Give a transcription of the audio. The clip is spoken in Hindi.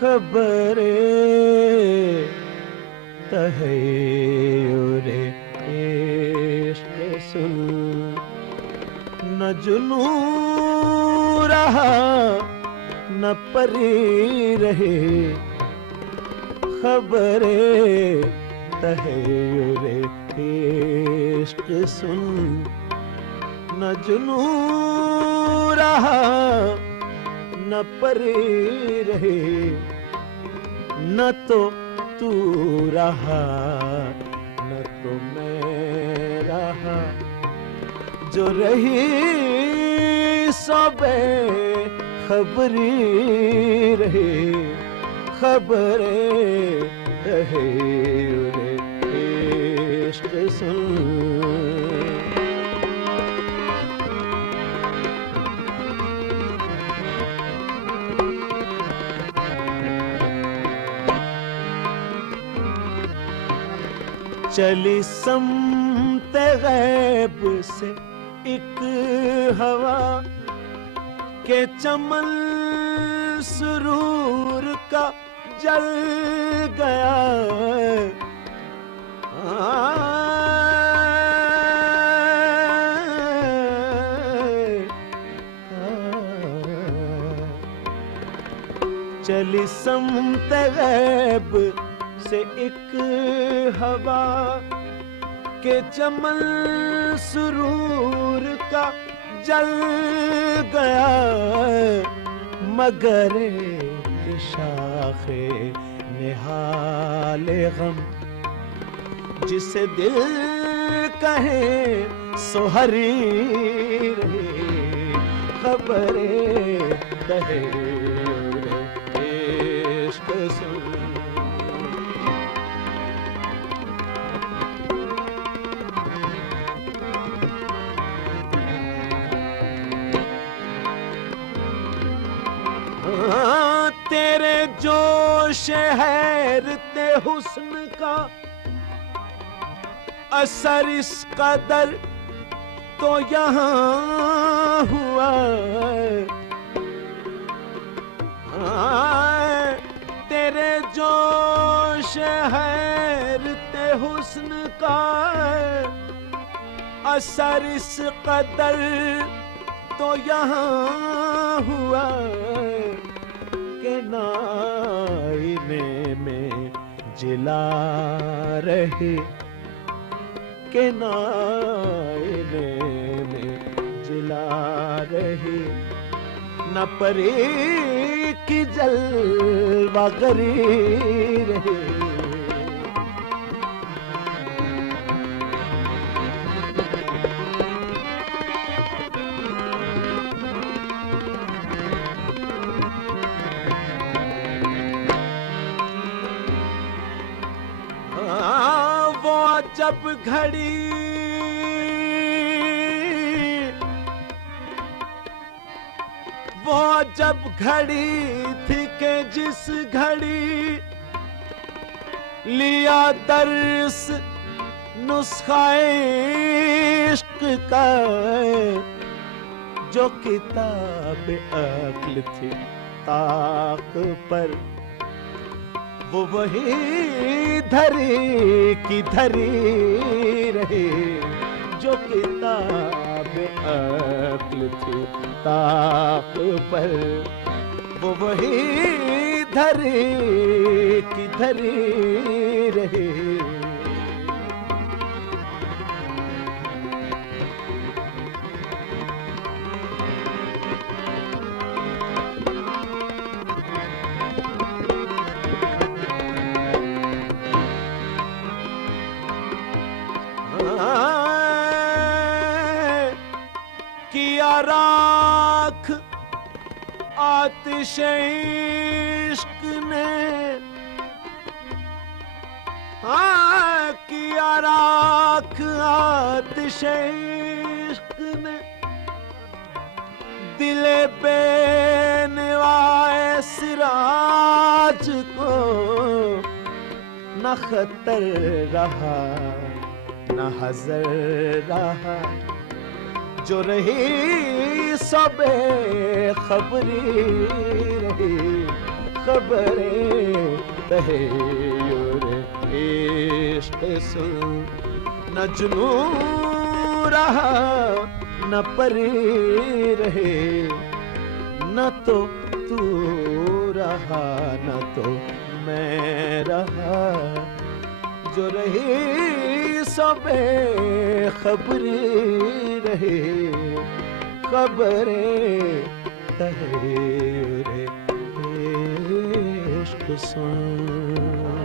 खबरे तहैयुरे इश्क सुन, न जुनू रहा न परी रहे। खबरे तहैयुरे इश्क सुन, न जुनू रहा न परी रहे। न तो तू रहा न तो मैं रहा, जो रही सबे खबरी रहे। खबरे रहे इश्क सुन। चली समते गैब से एक हवा के चमन सुरूर का जल गया। चली समते गैब से एक हवा के चमन सुरूर का जल गया। मगर एक शाखे निहाले गम, जिसे दिल कहे सो हरी रहे। खबरे कहे इश्क सुन। तेरे जोश हैरते हुस्न का असर इस कदर तो यहाँ हुआ। तेरे जोश हैरते हुस्न का असर इस कदर तो यहाँ हुआ। के नाईने में जिला रहे, के नाईने में जिला रहे। न परी की जलवागरी रहे। जब घड़ी वो जब घड़ी थी के जिस घड़ी लिया दर्स नुस्खाए इश्क का। जो किताब अक्ल थी ताक पर, वो वही धरी की धरी रहे। जो किताब अक्ल थी ताक पर, वो वही धरी की धरी रहे। किया राख आतिश इश्क ने, हाँ किया राख आतिश इश्क ने, दिले बेनवाए सिराज को न खतर रहा न हज़र रहा, जो रही सबे खबरी रही, खबरें तहय्युर इश्क सुन, न जुनू रहा न परी रहे, न तो तू रहा न तो मैं रहा, जो रही सबे खबरी रहे, खबरें तहरीर इश्क सुन।